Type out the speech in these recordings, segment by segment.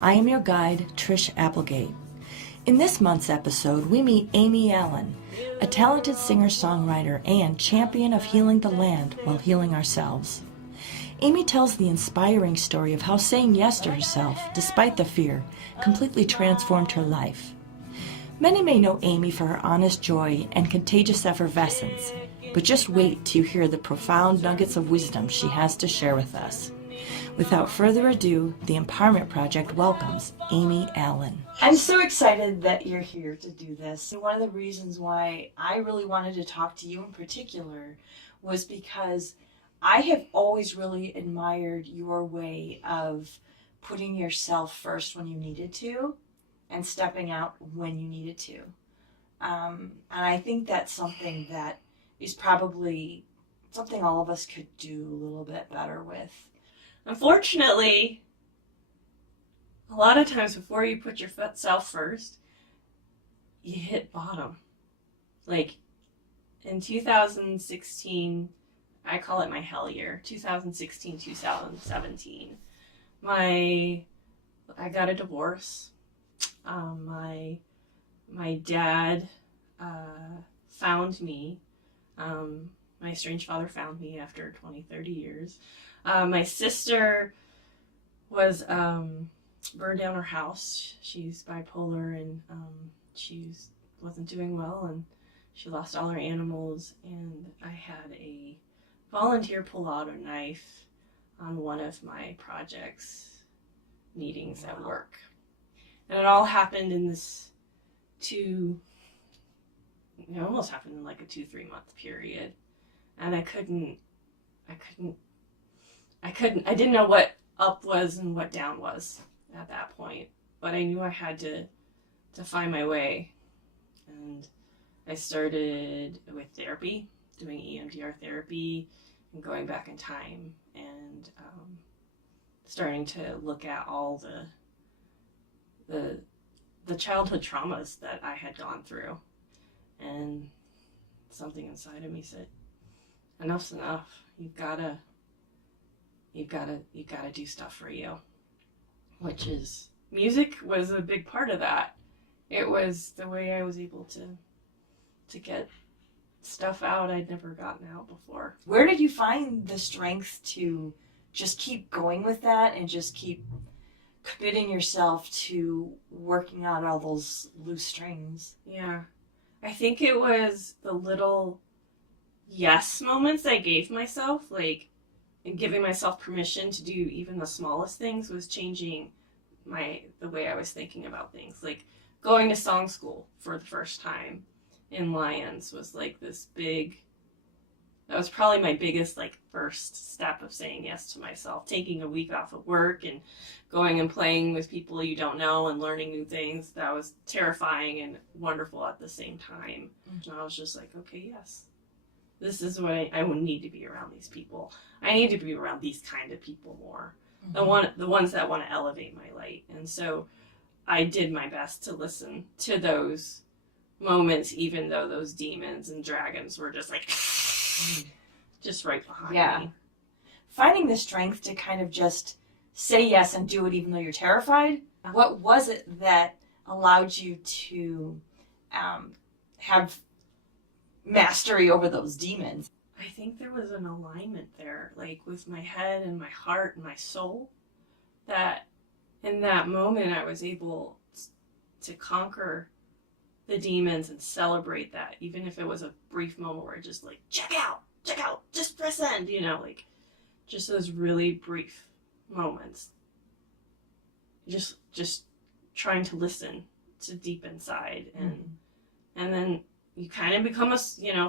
I am your guide, Trish Applegate. In this month's episode, we meet Amy Allen, a talented singer-songwriter and champion of healing the land while healing ourselves. Amy tells the inspiring story of how saying yes to herself, despite the fear, completely transformed her life. Many may know Amy for her honest joy and contagious effervescence, but just wait till you hear the profound nuggets of wisdom she has to share with us. Without further ado, the Empowerment Project welcomes Amy Allen. I'm so excited that you're here to do this. One of the reasons why I really wanted to talk to you in particular was because I have always really admired your way of putting yourself first when you needed to and stepping out when you needed to. And I think that's something that is probably something all of us could do a little bit better with. Unfortunately, a lot of times before you put yourself first, you hit bottom. Like in 2016, I call it my hell year, 2016, 2017. I got a divorce. My dad found me. My estranged father found me after 20, 30 years. My sister was burned down her house. She's bipolar and she wasn't doing well, and she lost all her animals, and I had a volunteer pull out a knife on one of my projects meetings at work. And it all happened in this it almost happened in like a 2-3 month period. And I didn't know what up was and what down was at that point, but I knew I had to find my way. And I started with therapy, doing EMDR therapy and going back in time and starting to look at all the childhood traumas that I had gone through. And something inside of me said, enough's enough. You've gotta do stuff for you. Which is, music was a big part of that. It was the way I was able to get stuff out I'd never gotten out before. Where did you find the strength to just keep going with that and just keep committing yourself to working out all those loose strings? Yeah. I think it was the little yes moments I gave myself, and giving myself permission to do even the smallest things was changing the way I was thinking about things. Like going to song school for the first time in Lions was that was probably my biggest first step of saying yes to myself. Taking a week off of work and going and playing with people you don't know and learning new things, that was terrifying and wonderful at the same time. Mm-hmm. And I was just like, okay, yes. This is what I would need to be around these people. I need to be around these kind of people more. Mm-hmm. The ones that want to elevate my light. And so I did my best to listen to those moments, even though those demons and dragons were just just right behind me. Finding the strength to kind of just say yes and do it even though you're terrified. What was it that allowed you to have mastery over those demons? I think there was an alignment there, with my head and my heart and my soul, that in that moment I was able to conquer the demons and celebrate that, even if it was a brief moment where I just check out, just press end, just those really brief moments. Just trying to listen to deep inside, and then you kind of become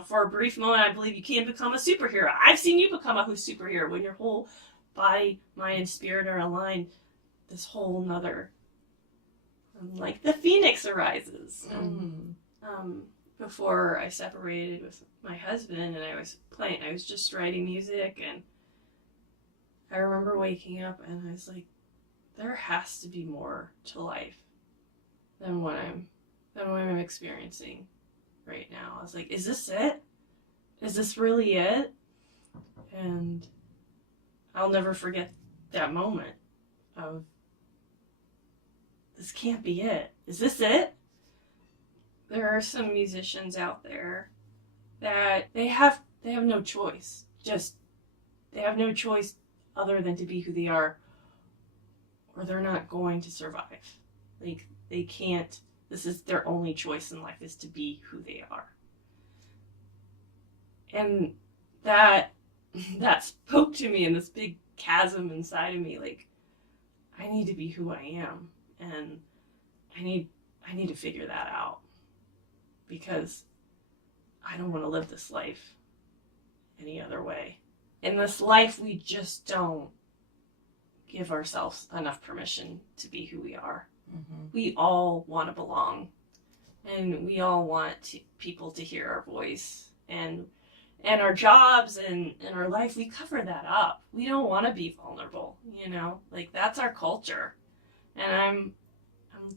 for a brief moment, I believe you can become a superhero. I've seen you become a superhero when your whole body, mind, and spirit are aligned. This whole nother, the phoenix arises. Before I separated with my husband and I was just writing music, and I remember waking up and I was like, there has to be more to life than what I'm experiencing right now. I was like, is this it? Is this really it? And I'll never forget that moment of this can't be it. Is this it? There are some musicians out there that they have no choice. Just, they have no choice other than to be who they are, or they're not going to survive. Like, they can't, this is their only choice in life, is to be who they are. And that spoke to me in this big chasm inside of me. Like, I need to be who I am, and I need to figure that out, because I don't want to live this life any other way. In this life, we just don't give ourselves enough permission to be who we are. Mm-hmm. We all want to belong, and we all want people to hear our voice, and our jobs and our life, we cover that up. We don't want to be vulnerable, you know? Like, that's our culture. And I'm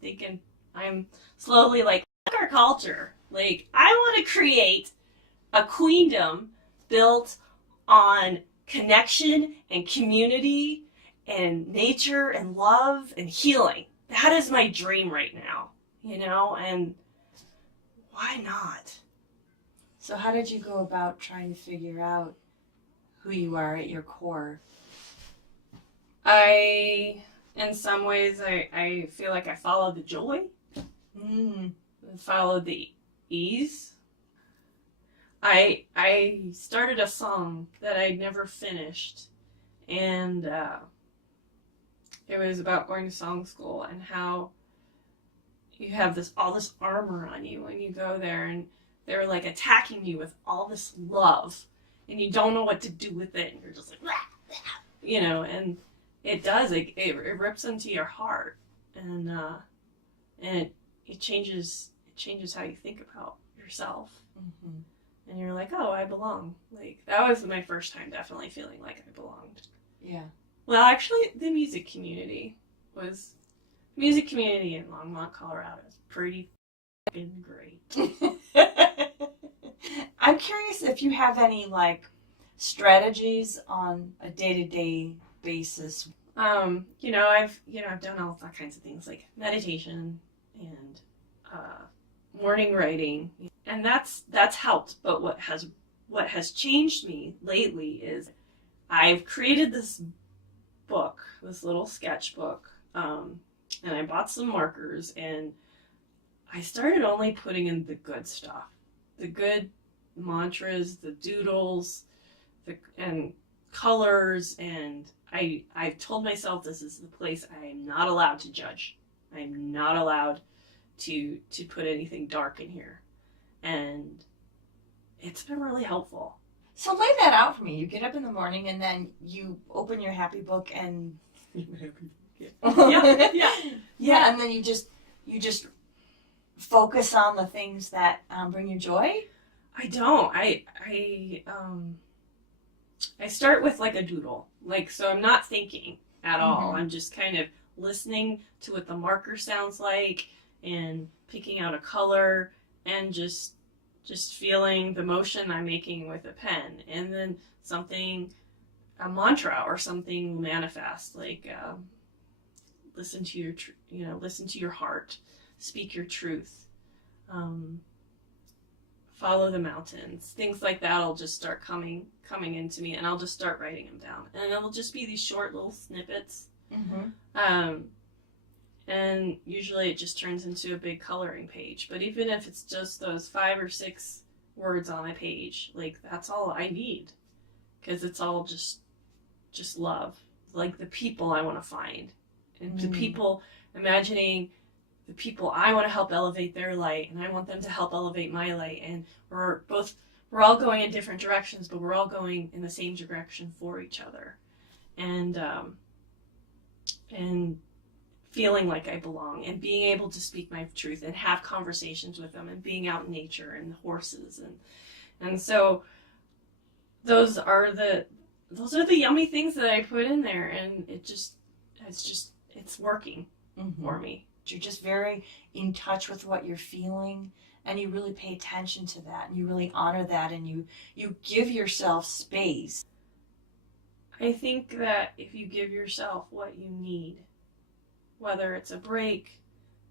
thinking, I'm slowly like, fuck our culture. Like, I want to create a queendom built on connection and community and nature and love and healing. That is my dream right now, you know? And why not? So how did you go about trying to figure out who you are at your core? In some ways, I feel like I followed the joy. Followed the ease. I started a song that I'd never finished, and it was about going to song school and how you have all this armor on you when you go there, and they're like attacking you with all this love, and you don't know what to do with it, and you're just like, you know, and it does, it rips into your heart, and it changes how you think about yourself. Mm-hmm. And you're like, oh, I belong. Like, that was my first time definitely feeling like I belonged. Yeah. Well, actually, the music community in Longmont, Colorado is pretty fucking great. I'm curious if you have any, like, strategies on a day-to-day basis. I've done all kinds of things like meditation and morning writing, and that's helped. But what has changed me lately is I've created this book, this little sketchbook, and I bought some markers, and I started only putting in the good stuff, the good mantras, the doodles, and colors, and I've told myself this is the place I am not allowed to judge. I'm not allowed to put anything dark in here. And it's been really helpful. So lay that out for me. You get up in the morning and then you open your happy book and yeah, and then you just focus on the things that bring you joy. I don't. I start with like a doodle. Like, so I'm not thinking at all. I'm just kind of listening to what the marker sounds like and picking out a color and just feeling the motion I'm making with a pen. And then a mantra or something will manifest, like listen to your heart, speak your truth, follow the mountains, things like that will just start coming into me, and I'll just start writing them down, and it'll just be these short little snippets. And usually it just turns into a big coloring page. But even if it's just those 5 or 6 words on a page, like, that's all I need, because it's all just love, like the people I want to find, and the people, imagining the people I want to help elevate their light, and I want them to help elevate my light, and we're all going in different directions, but we're all going in the same direction for each other, and feeling like I belong, and being able to speak my truth and have conversations with them, and being out in nature and the horses, and so those are the yummy things that I put in there, and it's working for me. You're just very in touch with what you're feeling, and you really pay attention to that, and you really honor that, and you give yourself space. I think that if you give yourself what you need, whether it's a break,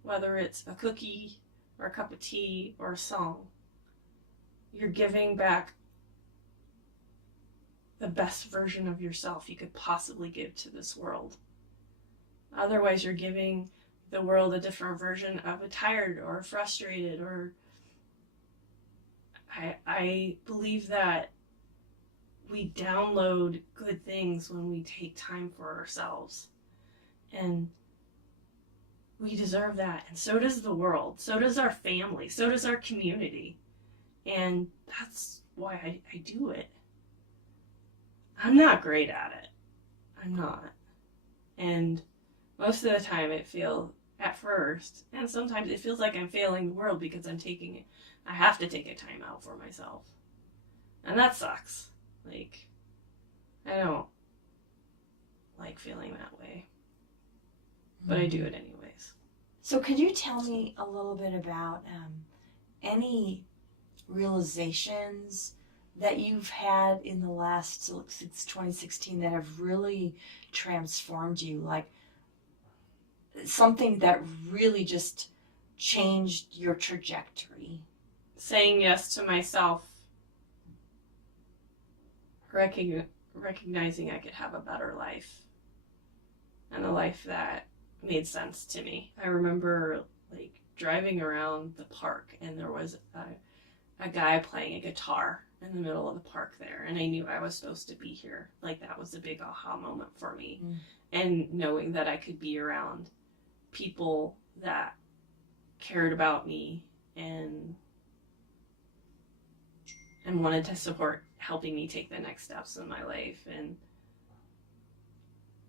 whether it's a cookie or a cup of tea or a song, you're giving back the best version of yourself you could possibly give to this world. Otherwise, you're giving the world a different version of a tired or frustrated or... I believe that we download good things when we take time for ourselves. And we deserve that. And so does the world. So does our family. So does our community. And that's why I do it. I'm not great at it. I'm not. And most of the time it feels, at first, and sometimes it feels like I'm failing the world because I have to take a time out for myself. And that sucks. Like, I don't like feeling that way. But I do it anyways. So could you tell me a little bit about any realizations that you've had in the last, since 2016, that have really transformed you? Like something that really just changed your trajectory? Saying yes to myself. Recognizing I could have a better life. And a life that made sense to me. I remember like driving around the park and there was a guy playing a guitar in the middle of the park there, and I knew I was supposed to be here. Like that was a big aha moment for me. And knowing that I could be around people that cared about me and wanted to support helping me take the next steps in my life. And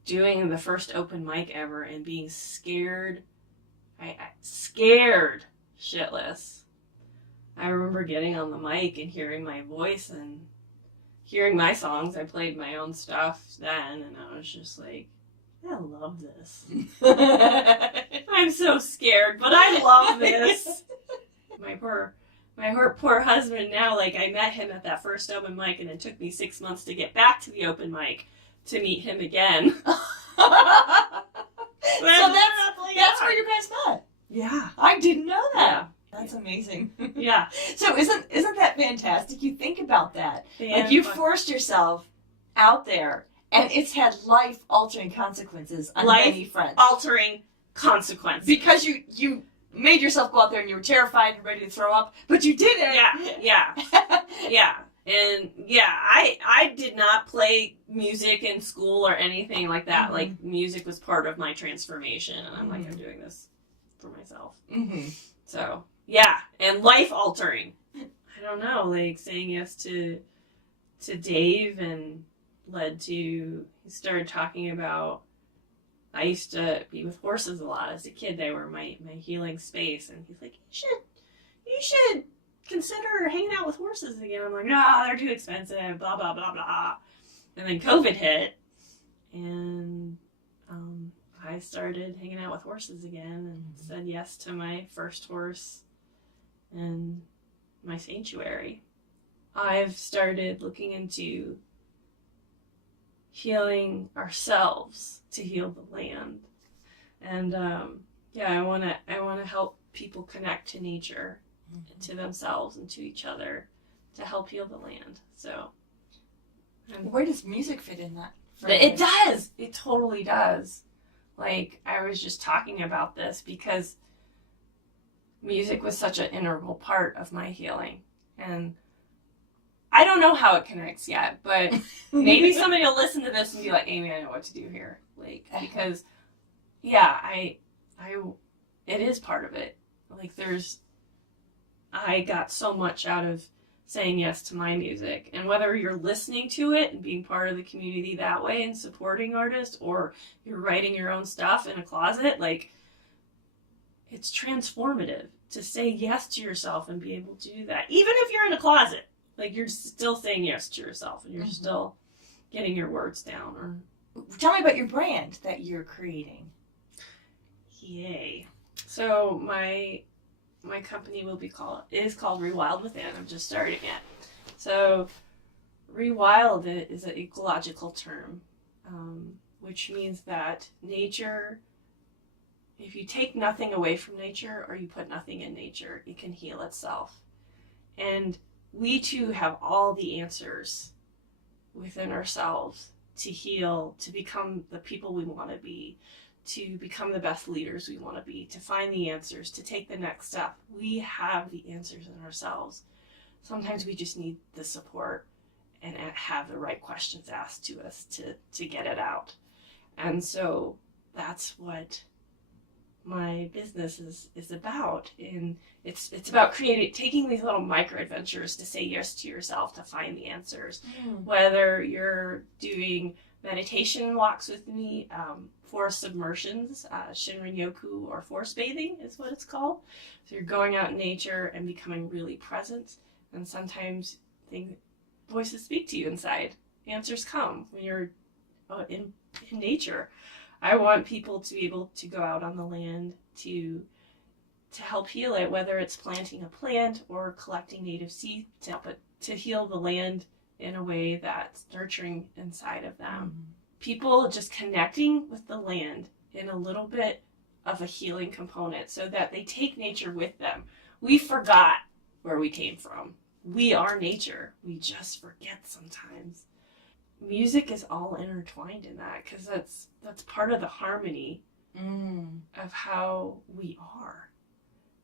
doing the first open mic ever and being scared, scared shitless. I remember getting on the mic and hearing my voice and hearing my songs. I played my own stuff then, and I was just like, I love this. I'm so scared, but I love this. My poor husband now, like I met him at that first open mic, and it took me 6 months to get back to the open mic to meet him again. So that's where you guys met. Yeah. I didn't know that. Yeah. That's amazing. Yeah. So isn't that fantastic? You think about that. Yeah, like you forced yourself out there, and it's had life-altering consequences on many fronts. Life-altering consequences. Because you made yourself go out there and you were terrified and ready to throw up, but you did it. Yeah. Yeah. And yeah, I did not play music in school or anything like that. Mm-hmm. Like music was part of my transformation, and I'm like, I'm doing this for myself. Mm-hmm. So yeah, and life altering. I don't know, like saying yes to Dave and led to, he started talking about, I used to be with horses a lot as a kid. They were my healing space, and he's like, you should consider hanging out with horses again. I'm like, no, they're too expensive, blah, blah, blah, blah. And then COVID hit, and I started hanging out with horses again and said yes to my first horse and my sanctuary. I've started looking into healing ourselves to heal the land. And I want to help people connect to nature, to themselves and to each other, to help heal the land. So, where does music fit in that? It does. It totally does. Like, I was just talking about this because music was such an integral part of my healing. And I don't know how it connects yet, but maybe somebody will listen to this and be like, Amy, I know what to do here. Like, because, yeah, it is part of it. Like, I got so much out of saying yes to my music. And whether you're listening to it and being part of the community that way and supporting artists, or you're writing your own stuff in a closet, like, it's transformative to say yes to yourself and be able to do that. Even if you're in a closet, like, you're still saying yes to yourself and you're still getting your words down. Or tell me about your brand that you're creating. Yay. So my company is called Rewild Within. I'm just starting it. So rewild is an ecological term, which means that nature if you take nothing away from nature or you put nothing in nature, it can heal itself. And we too have all the answers within ourselves to heal, to become the people we want to be, to become the best leaders we want to be, to find the answers, to take the next step. We have the answers in ourselves. Sometimes we just need the support and have the right questions asked to us to get it out. And so that's what my business is about. And it's about taking these little micro adventures to say yes to yourself, to find the answers. Whether you're doing meditation walks with me, forest submersions, Shinrin-yoku, or forest bathing is what it's called. So you're going out in nature and becoming really present. And sometimes voices speak to you inside. Answers come when you're in nature. I want people to be able to go out on the land to help heal it, whether it's planting a plant or collecting native seeds to heal the land in a way that's nurturing inside of them. People just connecting with the land in a little bit of a healing component so that they take nature with them. We forgot where we came from. We are nature. We just forget sometimes. Music is all intertwined in that because that's part of the harmony of how we are.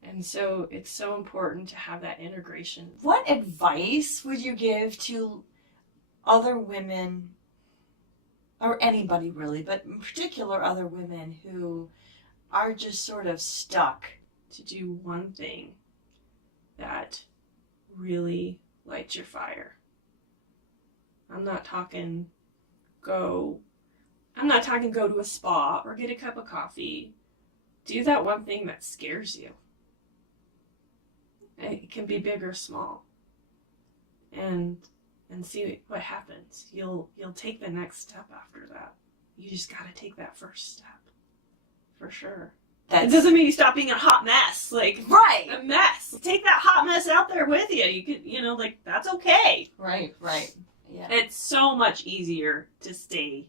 And so it's so important to have that integration. What advice would you give to other women, or anybody really, but in particular other women who are just sort of stuck? To do one thing that really lights your fire. I'm not talking go to a spa or get a cup of coffee. Do that one thing that scares you. It can be big or small. And see what happens. You'll take the next step after that. You just got to take that first step. For sure. It doesn't mean you stop being a hot mess. Right. A mess. Take that hot mess out there with you. You could, that's okay. Right. Yeah. It's so much easier to stay.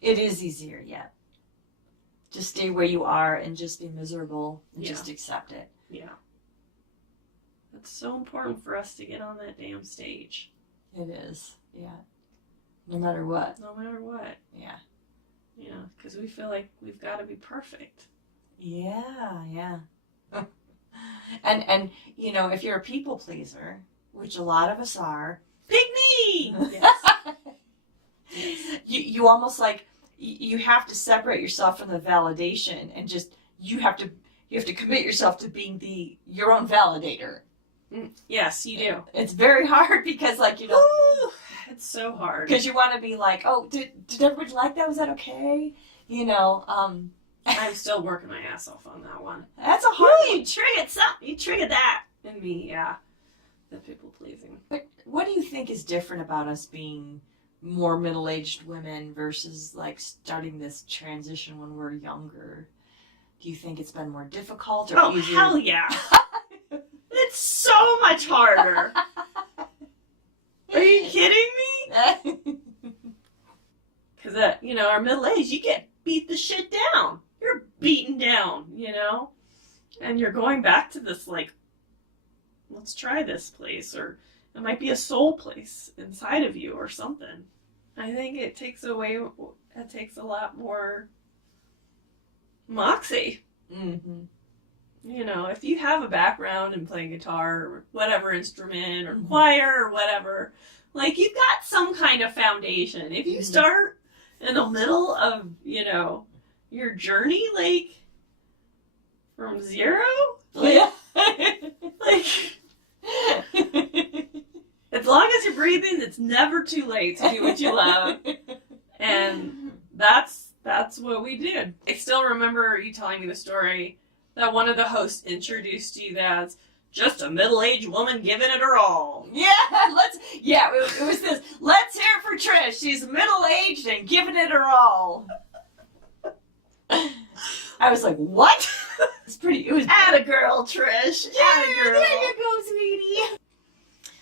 It is easier, yeah. Just stay where you are and just be miserable and just accept it. Yeah. It's so important for us to get on that damn stage. It is, yeah. No matter what. No matter what. Yeah. Because we feel like we've got to be perfect. Yeah. And if you're a people pleaser, which a lot of us are, pick me! Yes. You almost you have to separate yourself from the validation and just you have to commit yourself to being your own validator. Yes, you do. It's very hard because Ooh, it's so hard. Because you want to be like, oh, did everybody like that? Was that okay? I'm still working my ass off on that one. That's a hard one. You triggered that in me, yeah. The people pleasing. But what do you think is different about us being more middle-aged women versus starting this transition when we're younger? Do you think it's been more difficult or easier? Oh, hell yeah. It's so much harder. Are you kidding me? Because, our middle age, you get beat the shit down. You're beaten down, And you're going back to this, let's try this place. Or it might be a soul place inside of you or something. I think it takes a lot more moxie. Mm-hmm. If you have a background in playing guitar or whatever instrument or choir or whatever, you've got some kind of foundation. If you start in the middle of, your journey, from zero, as long as you're breathing, it's never too late to do what you love. And that's what we did. I still remember you telling me the story that one of the hosts introduced you as just a middle-aged woman giving it her all. Yeah, it was this. Let's hear it for Trish. She's middle-aged and giving it her all. I was like, what? It was Atta girl, Trish. Atta girl. There you go, sweetie.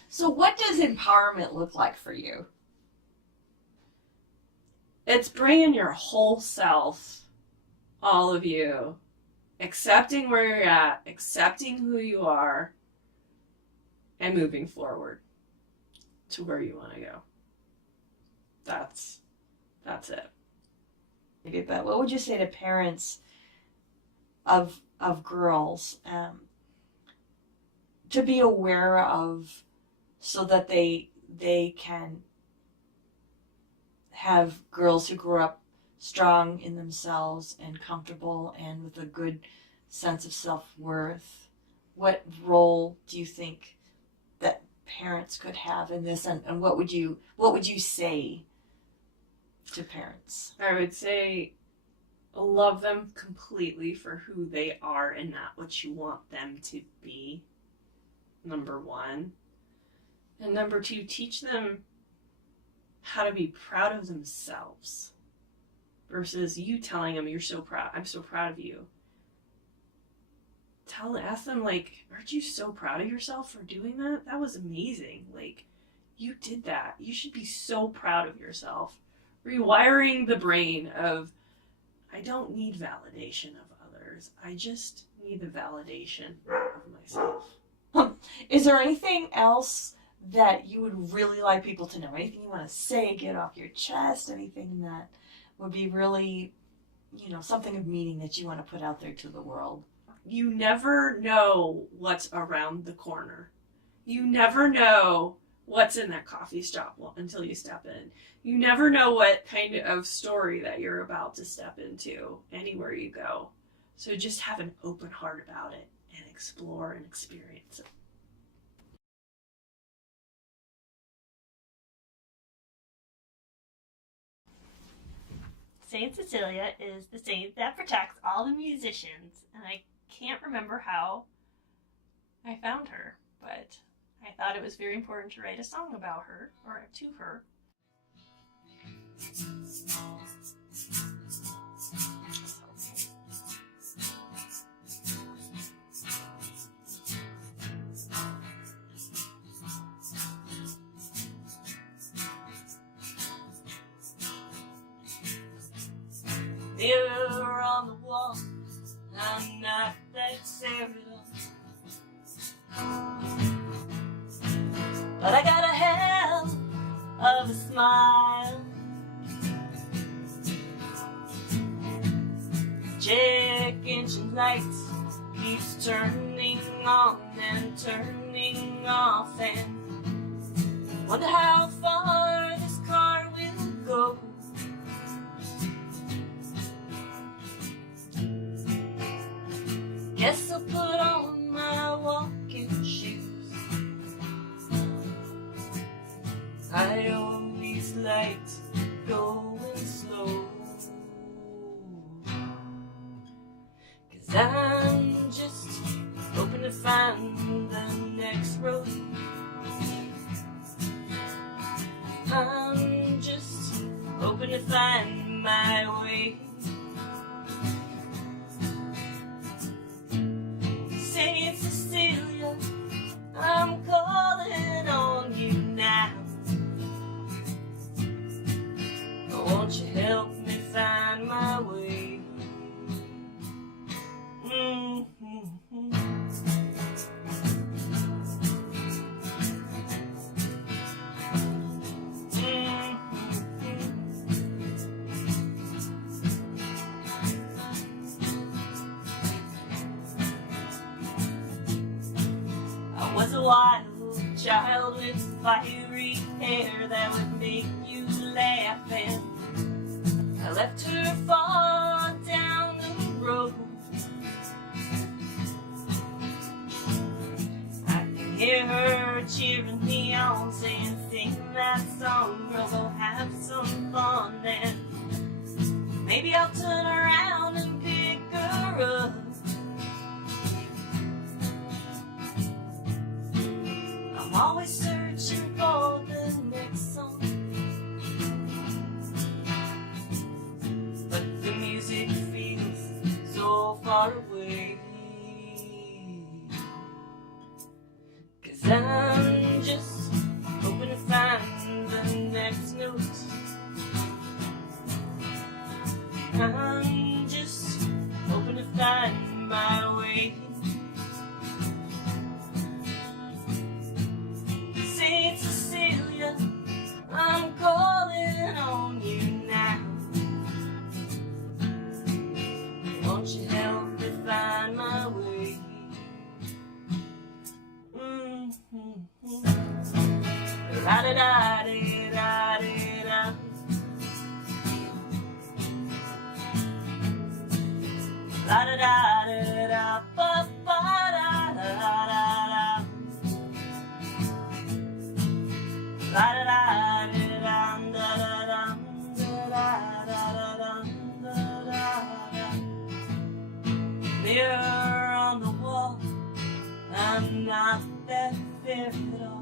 So what does empowerment look like for you? It's bringing your whole self all of you, accepting where you're at, accepting who you are, and moving forward to where you want to go. That's it. Okay, but what would you say to parents of girls to be aware of, so that they can have girls who grow up strong in themselves and comfortable and with a good sense of self-worth? What role do you think that parents could have in this, and what would you say to parents? I would say love them completely for who they are and not what you want them to be, number one. And number two, teach them how to be proud of themselves versus you telling them, you're so proud, I'm so proud of you. Ask them, like, aren't you so proud of yourself for doing that? That was amazing. Like, you did that. You should be so proud of yourself. Rewiring the brain of, I don't need validation of others. I just need the validation of myself. Is there anything else that you would really like people to know? Anything you want to say, get off your chest? Anything that would be really, something of meaning that you want to put out there to the world? You never know what's around the corner. You never know what's in that coffee shop until you step in. You never know what kind of story that you're about to step into anywhere you go. So just have an open heart about it and explore and experience it. Saint Cecilia is the saint that protects all the musicians, and I can't remember how I found her, but I thought it was very important to write a song about her, or to her. Mirror on the wall, I'm not that Sarah, but I got a hell of a smile. Check engine light keeps turning on and turning off, and wonder how far this car will go. Guess I'll put on my walking shoes. I always liked going slow, 'cause I'm just hoping to find the next road. I'm just hoping to find my way. Saint Cecilia, I'm calling on you now. Won't you help me find my way? I was a wild child with fiery hair that would make you laugh, and I left her far down the road. I can hear her cheering me on, saying, sing that song, girl, go have some fun. And maybe I'll turn around and pick her up. I'm always searching for the next song, but the music feels so far away. 'Cause I'm just hoping to find the next note. I'm just da da da da ba ba da da da da. La da da da da da da da da da da. Mirror on the wall, I'm not that fair at all.